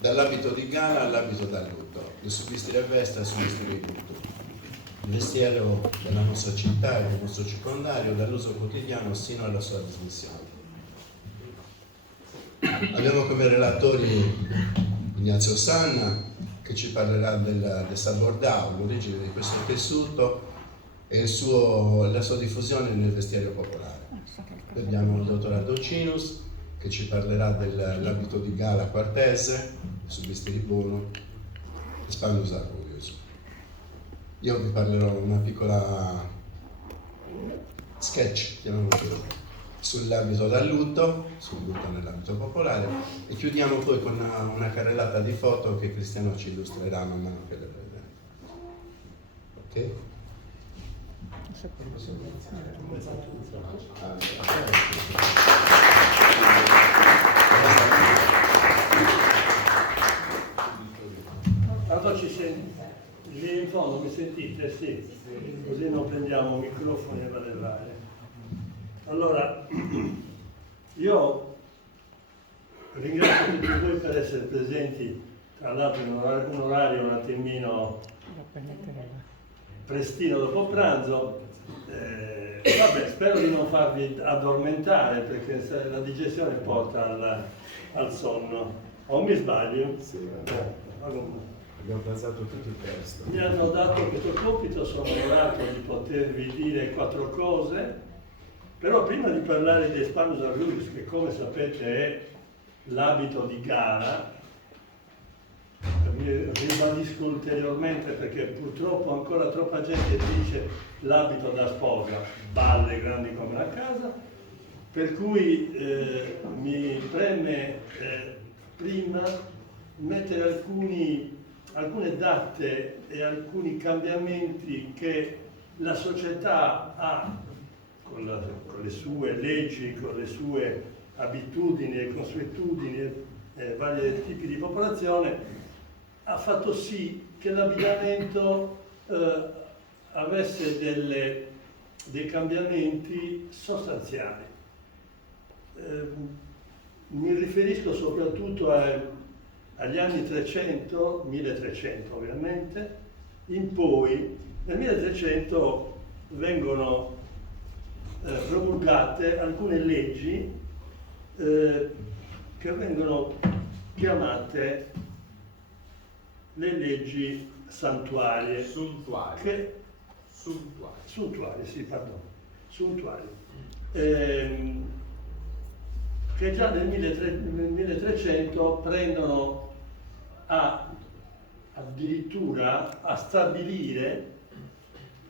dall'abito di gala all'abito da lutto, le subvestire a veste e subvestire di lutto, il vestiero della nostra città e del nostro circondario, dall'uso quotidiano sino alla sua dismissione. Abbiamo come relatori Ignazio Sanna, che ci parlerà del sabordao, l'origine di questo tessuto e la sua diffusione nel vestiario popolare. Abbiamo il dottor Adolcinus, che ci parlerà dell'abito di gala quartese, sul vestire buono, e Spandus Arborius. Io vi parlerò una piccola sketch, chiamiamolo, sull'abito da lutto, sul lutto nell'abito popolare, e chiudiamo poi con una carrellata di foto che Cristiano ci illustrerà man mano che le presenta. Ok? Tanto lì in fondo mi sentite? Sì, così non prendiamo microfoni e valevare. Allora, io ringrazio tutti voi per essere presenti, tra l'altro in un orario un attimino prestino dopo pranzo. Vabbè, spero di non farvi addormentare, perché la digestione porta al sonno. O mi sbaglio? Sì, Allora. abbiamo pensato tutto il testo. Mi hanno dato questo compito, sono onorato di potervi dire 4 cose, però prima di parlare di Spandus Arborius, che come sapete è l'abito di gara, vi ribadisco ulteriormente perché purtroppo ancora troppa gente dice l'abito da sposa, balle grandi come la casa, per cui mi preme prima mettere alcune date e alcuni cambiamenti che la società ha con le sue leggi, con le sue abitudini e consuetudini e vari tipi di popolazione, ha fatto sì che l'abbigliamento avesse dei cambiamenti sostanziali. Mi riferisco soprattutto agli anni 300, 1300 ovviamente, in poi. Nel 1300 vengono promulgate alcune leggi che vengono chiamate le leggi santuarie. Suntuarie. Suntuarie, sì, perdono. Suntuarie. Che già nel 1300 prendono addirittura a stabilire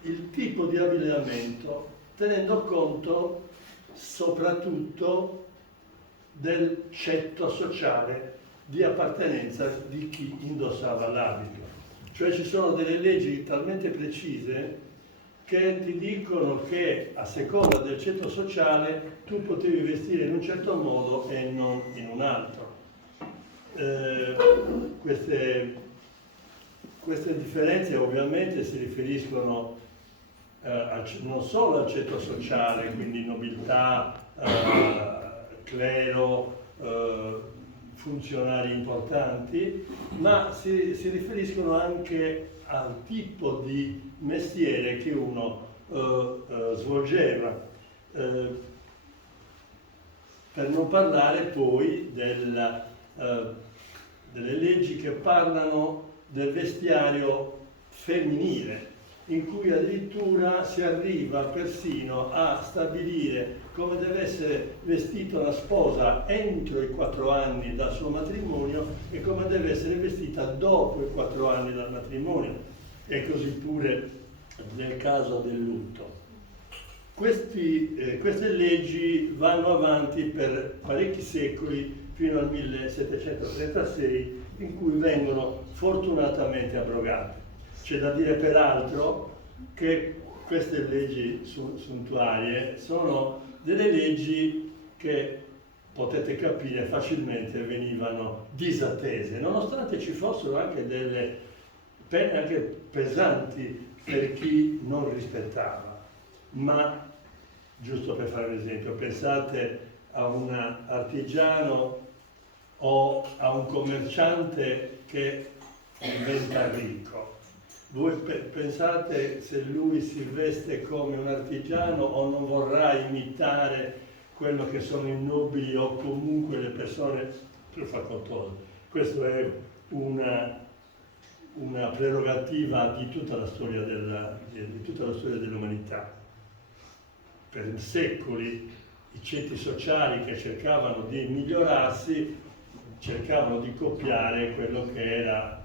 il tipo di abbigliamento, tenendo conto soprattutto del ceto sociale di appartenenza di chi indossava l'abito. Cioè ci sono delle leggi talmente precise che ti dicono che a seconda del ceto sociale tu potevi vestire in un certo modo e non in un altro. Queste differenze ovviamente si riferiscono non solo al ceto sociale, quindi nobiltà, clero, funzionari importanti, ma si riferiscono anche al tipo di mestiere che uno svolgeva, per non parlare poi delle leggi che parlano del vestiario femminile, in cui addirittura si arriva persino a stabilire come deve essere vestita una sposa entro i 4 anni dal suo matrimonio e come deve essere vestita dopo i 4 anni dal matrimonio, e così pure nel caso del lutto. Queste leggi vanno avanti per parecchi secoli fino al 1736, in cui vengono fortunatamente abrogate. C'è da dire peraltro che queste leggi suntuarie sono delle leggi che potete capire facilmente venivano disattese, nonostante ci fossero anche delle pene anche pesanti per chi non rispettava. Ma, giusto per fare un esempio, pensate a un artigiano o a un commerciante che diventa ricco. Voi pensate se lui si veste come un artigiano o non vorrà imitare quello che sono i nobili o comunque le persone più facoltose? Questa è una prerogativa di tutta la storia dell'umanità. Per secoli i ceti sociali che cercavano di migliorarsi cercavano di copiare quello che era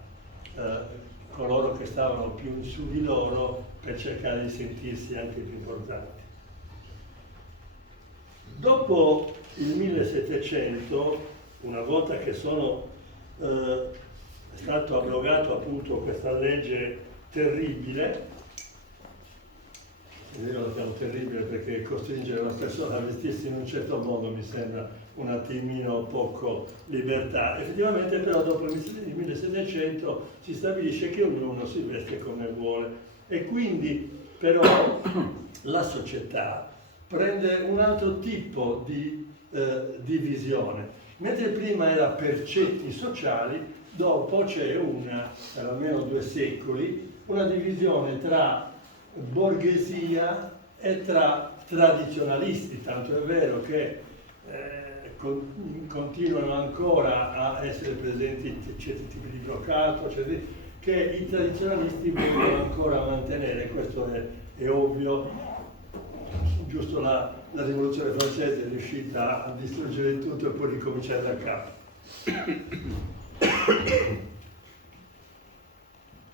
coloro che stavano più in su di loro per cercare di sentirsi anche più importanti. Dopo il 1700, una volta che è stato abrogato appunto questa legge terribile, io lo chiamo terribile perché costringere una persona a vestirsi in un certo modo mi sembra un attimino poco libertà. Effettivamente però dopo il 1700 si stabilisce che ognuno si veste come vuole e quindi però la società prende un altro tipo di divisione. Mentre prima era per ceti sociali, dopo c'è per almeno 2 secoli, una divisione tra borghesia e tra tradizionalisti, tanto è vero che continuano ancora a essere presenti certi tipi di brocato, che i tradizionalisti vogliono ancora mantenere, questo è ovvio, giusto la rivoluzione francese è riuscita a distruggere tutto e poi ricominciare da capo.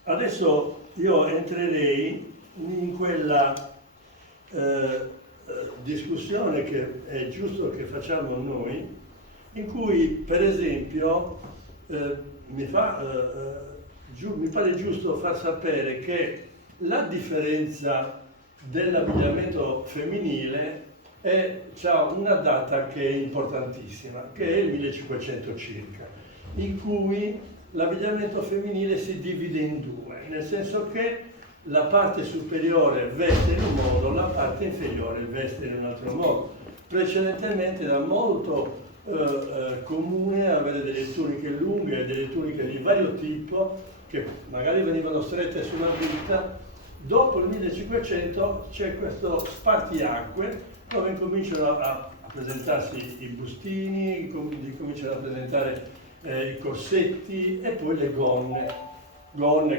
Adesso io entrerei in quella discussione che è giusto che facciamo noi, in cui per esempio mi pare giusto far sapere che la differenza dell'abbigliamento femminile ha una data che è importantissima, che è il 1500 circa, in cui l'abbigliamento femminile si divide in 2, nel senso che la parte superiore veste in un modo, la parte inferiore veste in un altro modo. Precedentemente era molto comune avere delle tuniche lunghe e delle tuniche di vario tipo che magari venivano strette sulla vita. Dopo il 1500 c'è questo spartiacque dove incominciano a presentarsi i bustini, cominciano a presentare i corsetti e poi le gonne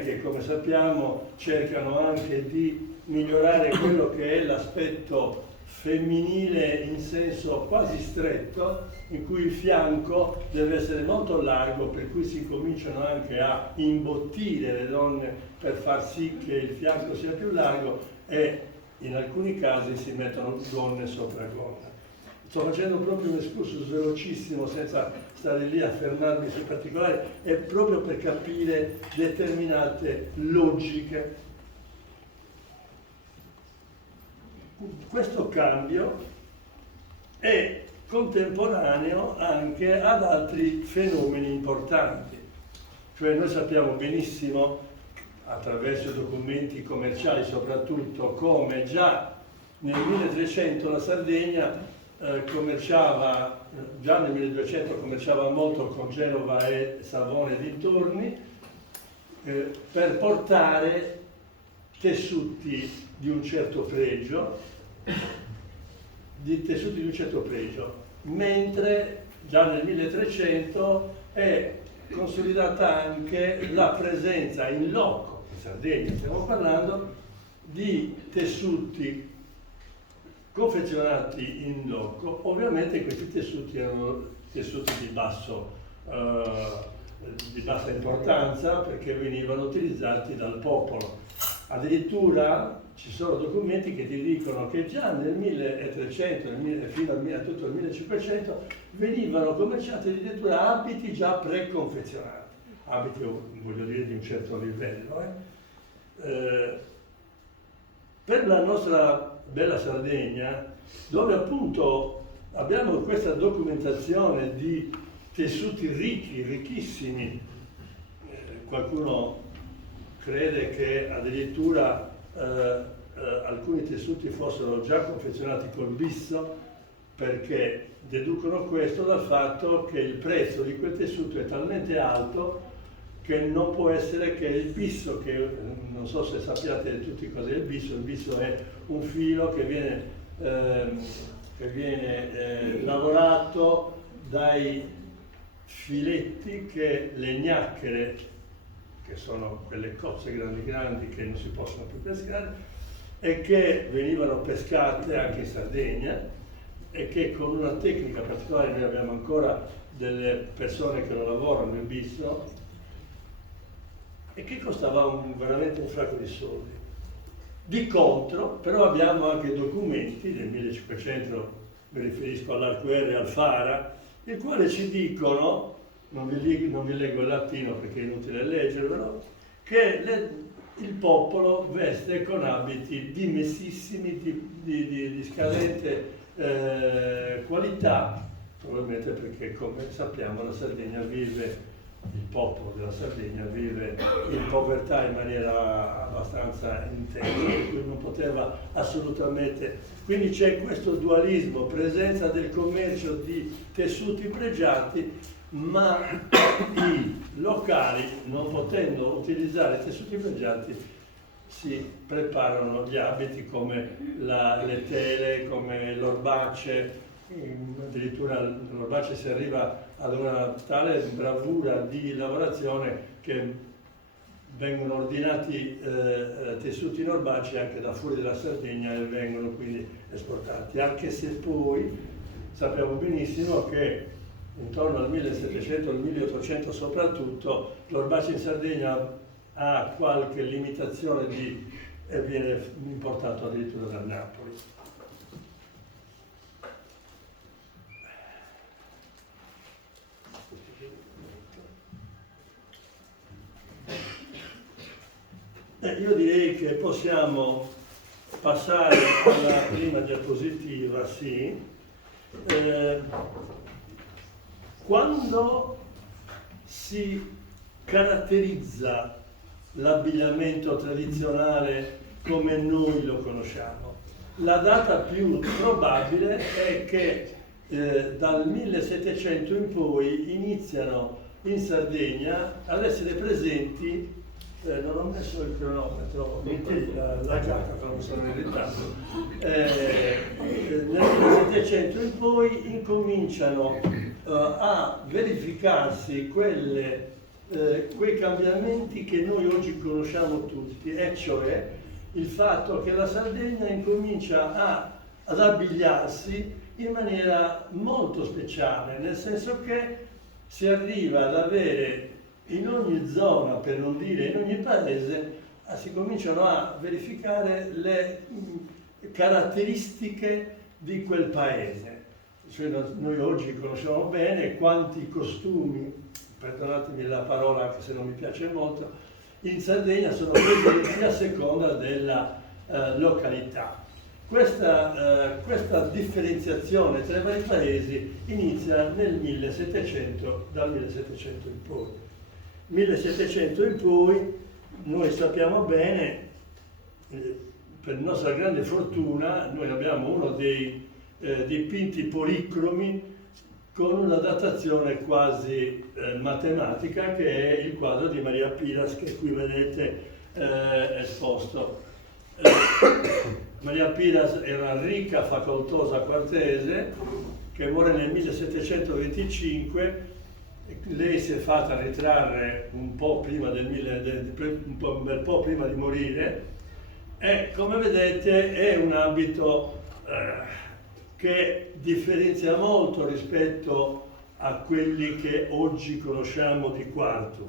che come sappiamo cercano anche di migliorare quello che è l'aspetto femminile in senso quasi stretto, in cui il fianco deve essere molto largo, per cui si cominciano anche a imbottire le donne per far sì che il fianco sia più largo e in alcuni casi si mettono gonne sopra gonne. Sto facendo proprio un excursus velocissimo senza stare lì a fermarmi sui particolari, è proprio per capire determinate logiche. Questo cambio è contemporaneo anche ad altri fenomeni importanti, cioè noi sappiamo benissimo, attraverso documenti commerciali soprattutto, come già nel 1300 la Sardegna commerciava, già nel 1200 commerciava molto con Genova e Savona e dintorni, per portare tessuti di un certo pregio, mentre già nel 1300 è consolidata anche la presenza in loco, in Sardegna stiamo parlando, di tessuti confezionati in loco. Ovviamente questi tessuti erano tessuti di bassa importanza perché venivano utilizzati dal popolo. Addirittura ci sono documenti che ti dicono che già nel 1300 fino a tutto il 1500 venivano commerciati addirittura abiti già preconfezionati, abiti voglio dire di un certo livello. Per la nostra bella Sardegna, dove appunto abbiamo questa documentazione di tessuti ricchi, ricchissimi, qualcuno crede che addirittura alcuni tessuti fossero già confezionati col bisso, perché deducono questo dal fatto che il prezzo di quel tessuto è talmente alto che non può essere che il bisso, che non so se sappiate tutti cos'è il bisso è un filo che viene lavorato dai filetti che le gnachere, che sono quelle cozze grandi che non si possono più pescare, e che venivano pescate anche in Sardegna, e che con una tecnica particolare, noi abbiamo ancora delle persone che lo lavorano in bisso, e che costava veramente un sacco di soldi. Di contro, però abbiamo anche documenti del 1500, mi riferisco all'Arquere e al Fara, il quale ci dicono, non vi leggo il latino perché è inutile leggervelo, che il popolo veste con abiti dimessissimi, di scadente qualità, probabilmente perché, come sappiamo, il popolo della Sardegna vive in povertà in maniera abbastanza intensa, per cui non poteva assolutamente. Quindi c'è questo dualismo, presenza del commercio di tessuti pregiati, ma i locali, non potendo utilizzare tessuti pregiati, si preparano gli abiti come le tele, come l'orbace. Addirittura l'orbace si arriva ad una tale bravura di lavorazione che vengono ordinati tessuti in orbace anche da fuori della Sardegna e vengono quindi esportati, anche se poi sappiamo benissimo che intorno al 1700, al 1800 soprattutto, l'orbace in Sardegna ha qualche limitazione e viene importato addirittura da Napoli. Io direi che possiamo passare alla prima diapositiva, sì. Quando si caratterizza l'abbigliamento tradizionale come noi lo conosciamo? La data più probabile è che dal 1700 in poi iniziano in Sardegna ad essere presenti, non ho messo il cronometro, la giacca non sono in ritardo, nel 1700 in poi incominciano a verificarsi quei cambiamenti che noi oggi conosciamo tutti, e cioè il fatto che la Sardegna incomincia ad abbigliarsi in maniera molto speciale, nel senso che si arriva ad avere in ogni zona, per non dire in ogni paese, si cominciano a verificare le caratteristiche di quel paese. Cioè, noi oggi conosciamo bene quanti costumi, perdonatemi la parola anche se non mi piace molto, in Sardegna sono presenti a seconda della località. Questa differenziazione tra i vari paesi inizia dal 1700 in poi. 1700 in poi noi sappiamo bene, per nostra grande fortuna, noi abbiamo uno dei dipinti policromi con una datazione quasi matematica, che è il quadro di Maria Piras che qui vedete esposto. Maria Piras era una ricca facoltosa quartese che muore nel 1725. Lei si è fatta ritrarre un po' prima un bel po' prima di morire, e come vedete è un abito che differenzia molto rispetto a quelli che oggi conosciamo di quarto.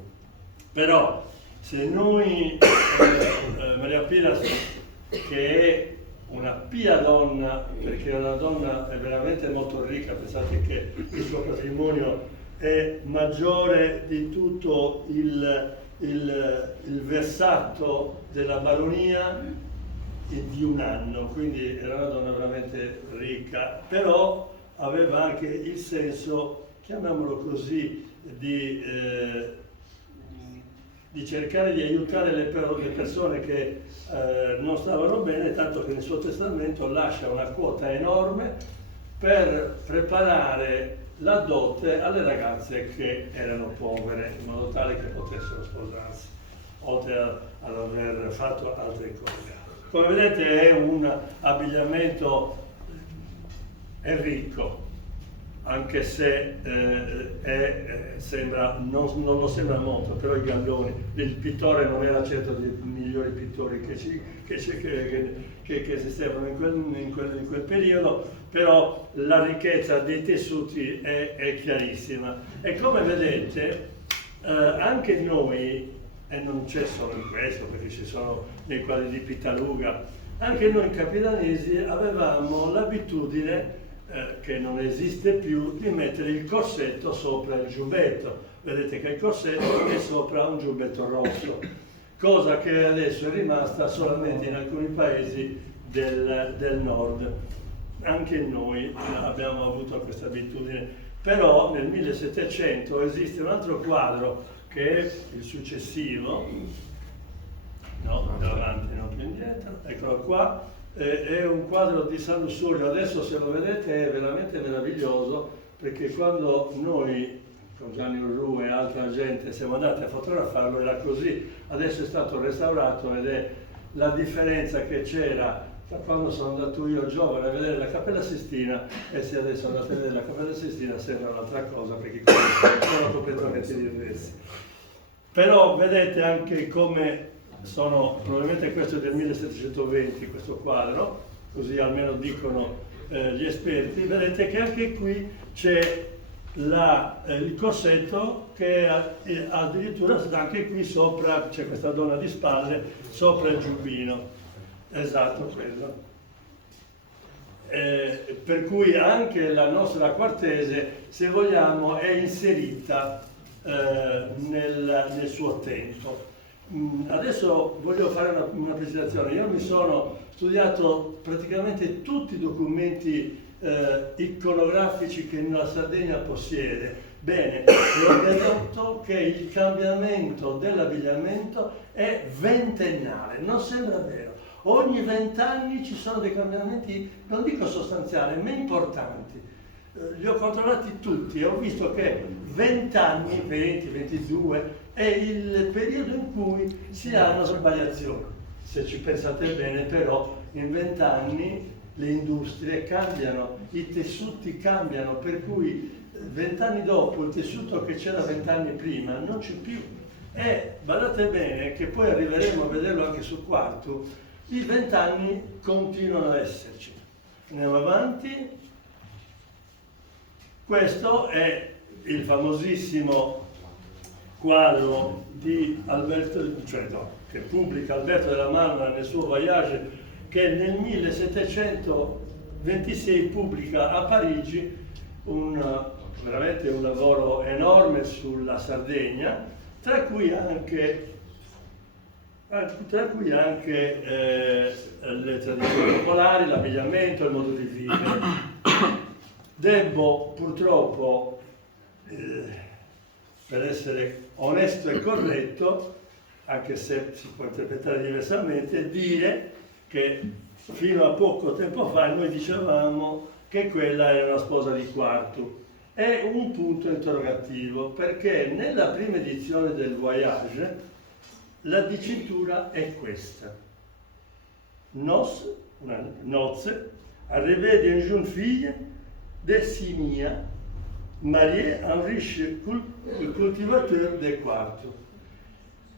Però se noi Maria Piras, che è una pia donna, perché è una donna è veramente molto ricca, pensate che il suo patrimonio è maggiore di tutto il versato della baronia di un anno, quindi era una donna veramente ricca, però aveva anche il senso, chiamiamolo così, di cercare di aiutare le persone che non stavano bene, tanto che nel suo testamento lascia una quota enorme per preparare la dote alle ragazze che erano povere, in modo tale che potessero sposarsi, oltre ad aver fatto altre cose. Come vedete è un abbigliamento è ricco, anche se non lo sembra molto, però i galloni, il pittore non era certo dei migliori pittori che esistevano in quel periodo, però la ricchezza dei tessuti è chiarissima. E come vedete anche noi, e non c'è solo in questo, perché ci sono nei quadri di Pittaluga, anche noi capitanesi avevamo l'abitudine che non esiste più, di mettere il corsetto sopra il giubbetto. Vedete che il corsetto è sopra un giubbetto rosso, cosa che adesso è rimasta solamente in alcuni paesi del nord. Anche noi abbiamo avuto questa abitudine, però nel 1700 esiste un altro quadro che è il successivo, no, più avanti, non più indietro, eccolo qua. È un quadro di San Lussurio. Adesso se lo vedete è veramente meraviglioso, perché quando noi con Gianni Urru e altra gente siamo andati a fotografarlo era così. Adesso è stato restaurato ed è la differenza che c'era da quando sono andato io giovane a vedere la Cappella Sistina, e se adesso andate a vedere la Cappella Sistina sembra un'altra cosa, perché sono completamente diversi. Però vedete anche come sono, probabilmente questo è del 1720, questo quadro, così almeno dicono gli esperti. Vedete che anche qui c'è il corsetto che addirittura anche qui sopra c'è questa donna di spalle sopra il giubbino, esatto quello. Per cui anche la nostra quartese, se vogliamo, è inserita nel suo tempo. Adesso voglio fare una precisazione. Io mi sono studiato praticamente tutti i documenti iconografici che la Sardegna possiede. Bene, e ho detto che il cambiamento dell'abbigliamento è ventennale, non sembra vero. Ogni 20 anni ci sono dei cambiamenti, non dico sostanziali, ma importanti. Li ho controllati tutti e ho visto che 20 anni, 20, 22, è il periodo in cui si hanno sbagliazioni. Se ci pensate bene, però, in 20 anni le industrie cambiano, i tessuti cambiano, per cui 20 anni dopo il tessuto che c'era 20 anni prima non c'è più. E badate bene che poi arriveremo a vederlo anche sul quarto, i 20 anni continuano ad esserci. Andiamo avanti. Questo è il famosissimo quadro di Alberto, che pubblica Alberto della Marmora nel suo Voyage, che nel 1726 pubblica a Parigi veramente un lavoro enorme sulla Sardegna, tra cui anche le tradizioni popolari, l'abbigliamento, il modo di vivere. Devo purtroppo, per essere onesto e corretto, anche se si può interpretare diversamente, dire che fino a poco tempo fa noi dicevamo che quella era una sposa di quarto. È un punto interrogativo, perché nella prima edizione del Voyage la dicitura è questa: nozze, arrivée d'une jeune fille de Simia, mariée a un riche cultivateur de quarto.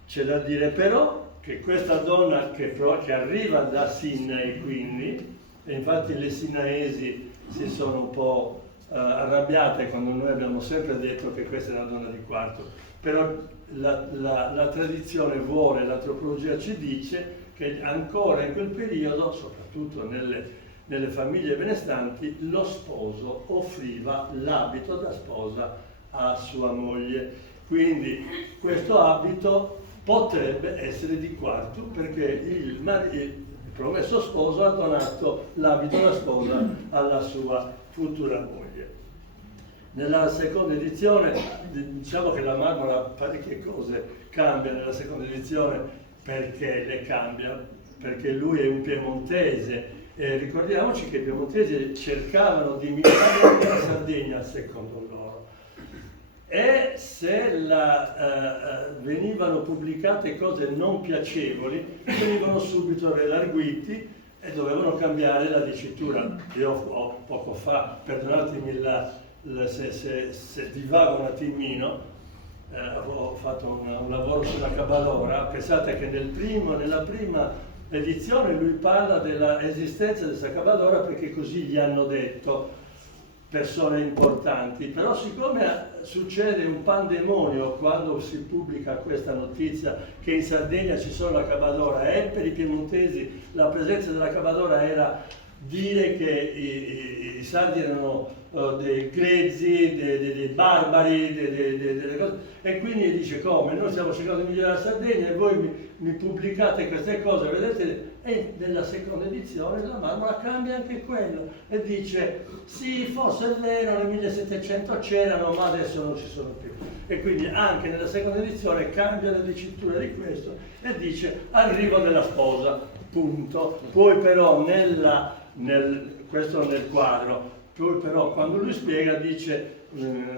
C'è da dire però che questa donna che arriva da Sinai, quindi, e infatti le sinaesi si sono un po' arrabbiate quando noi abbiamo sempre detto che questa è una donna di quarto, però la tradizione vuole, l'antropologia ci dice che ancora in quel periodo, soprattutto nelle famiglie benestanti, lo sposo offriva l'abito da sposa a sua moglie. Quindi questo abito potrebbe essere di quarto, perché il promesso sposo ha donato l'abito da sposa alla sua futura moglie. Nella seconda edizione, diciamo che la Marmora parecchie cose cambia nella seconda edizione. Perché le cambia? Perché lui è un piemontese Ricordiamoci che i piemontesi cercavano di migliorare la Sardegna secondo loro, e se venivano pubblicate cose non piacevoli venivano subito redarguiti e dovevano cambiare la dicitura. Io ho poco fa, perdonatemi se divago un attimino, ho fatto un lavoro sulla Cabadora. Pensate che nella prima edizione lui parla dell'esistenza di questa Cabadora perché così gli hanno detto persone importanti, però siccome succede un pandemonio quando si pubblica questa notizia che in Sardegna ci sono la Cabadora, e per i piemontesi la presenza della Cabadora era dire che i sardi erano dei grezzi, dei barbari, delle cose, e quindi dice: come? Noi stiamo cercando di migliorare la Sardegna e voi mi pubblicate queste cose, vedete? E nella seconda edizione la Marmora cambia anche quello e dice: sì, forse è vero, nel 1700 c'erano, ma adesso non ci sono più. E quindi anche nella seconda edizione cambia la dicitura di questo e dice: arrivo della sposa, punto. Poi però questo nel quadro, poi però quando lui spiega dice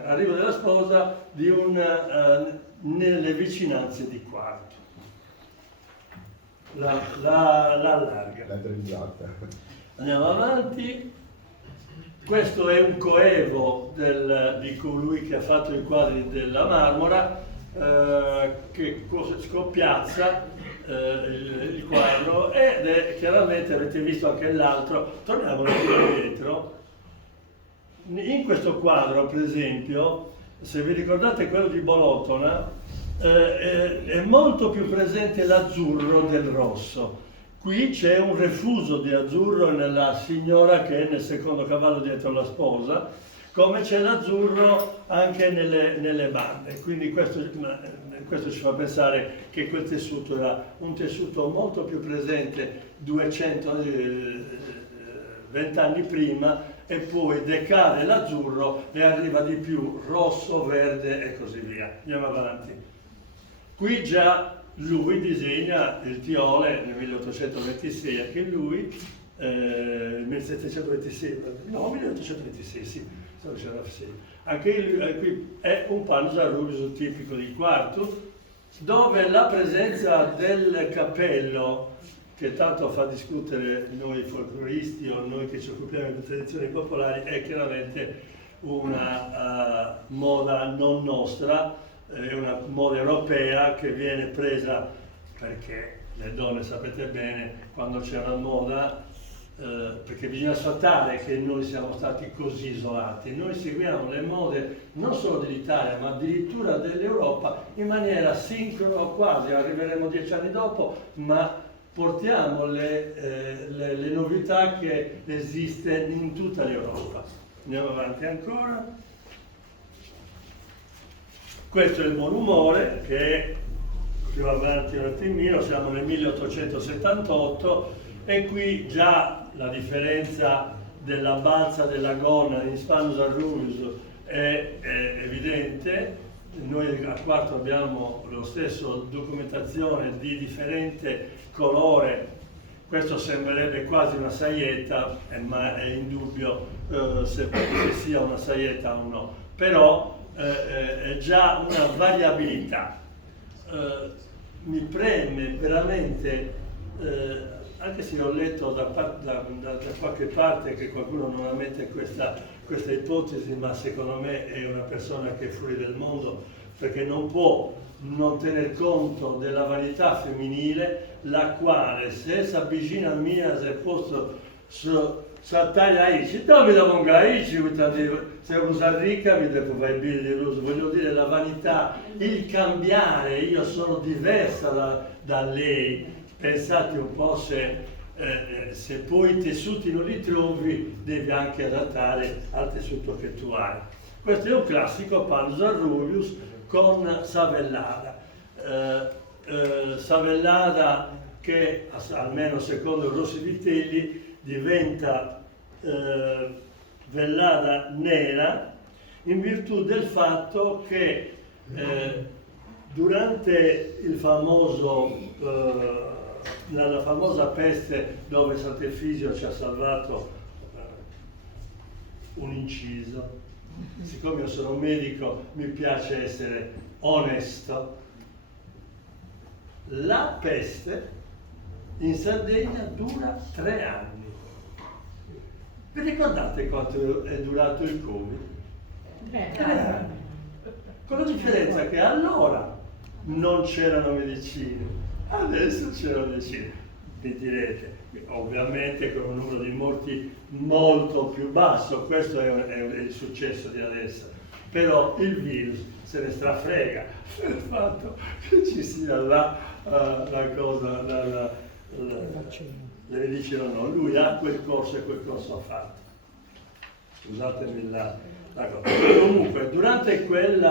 arrivo della sposa nelle vicinanze di Quarto. La allarga. La drizzata. Andiamo avanti. Questo è un coevo di colui che ha fatto i quadri della Marmora, che scoppiazza il quadro, ed è chiaramente, avete visto anche l'altro, torniamo indietro. In questo quadro, per esempio, se vi ricordate quello di Bolotona, è molto più presente l'azzurro del rosso. Qui c'è un refuso di azzurro nella signora che è nel secondo cavallo dietro la sposa, come c'è l'azzurro anche nelle bande. Quindi questo ci fa pensare che quel tessuto era un tessuto molto più presente 220 anni prima, e poi decade l'azzurro e arriva di più rosso, verde e così via. Andiamo avanti. Qui già lui disegna il Tiole nel 1826, anche lui, 1726, no, 1826, sì, anche qui è un Pannus Arulius tipico di Quarto, dove la presenza del cappello, che tanto fa discutere noi folcloristi o noi che ci occupiamo di tradizioni popolari, è chiaramente una moda non nostra, è una moda europea che viene presa perché le donne, sapete bene, quando c'è una moda, perché bisogna sfatare che noi siamo stati così isolati. Noi seguiamo le mode non solo dell'Italia ma addirittura dell'Europa in maniera sincrona quasi, arriveremo 10 anni dopo, ma portiamo le novità che esiste in tutta l'Europa. Andiamo avanti ancora. Questo è il Buon Umore, che è più avanti un attimino, siamo nel 1878, e qui già la differenza della balza della gonna in Spannus Arulius è evidente. Noi a Quarto abbiamo lo stesso documentazione di differente colore. Questo sembrerebbe quasi una saietta, ma è indubbio se sia una saietta o no. Però è già una variabilità. Mi preme veramente, anche se ho letto da qualche parte che qualcuno non ammette questa ipotesi, ma secondo me è una persona che è fuori del mondo, perché non può non tener conto della vanità femminile, la quale se si avvicina a me se posso saltare aici, dove da un aici, se usa ricca mi devo fare voglio dire, la vanità, il cambiare, io sono diversa da lei. Pensate un po', se poi i tessuti non li trovi, devi anche adattare al tessuto che tu hai. Questo è un classico Pannus Arulius con Savellada. Savellada che, almeno secondo Rossi Vitelli, diventa vellada nera in virtù del fatto che durante il famoso la famosa peste dove Sant'Efisio ci ha salvato un inciso. Siccome io sono un medico, mi piace essere onesto. La peste in Sardegna dura 3 anni. Vi ricordate quanto è durato il Covid? 3 anni. Con la differenza che allora non c'erano medicine, adesso c'erano medicine. Mi direte, ovviamente con un numero di morti molto più basso, questo è il successo di adesso, però il virus se ne strafrega del fatto che ci sia la cosa, le medicine o no, lui ha quel corso e quel corso ha fatto. Scusatemi la cosa. Comunque, durante quella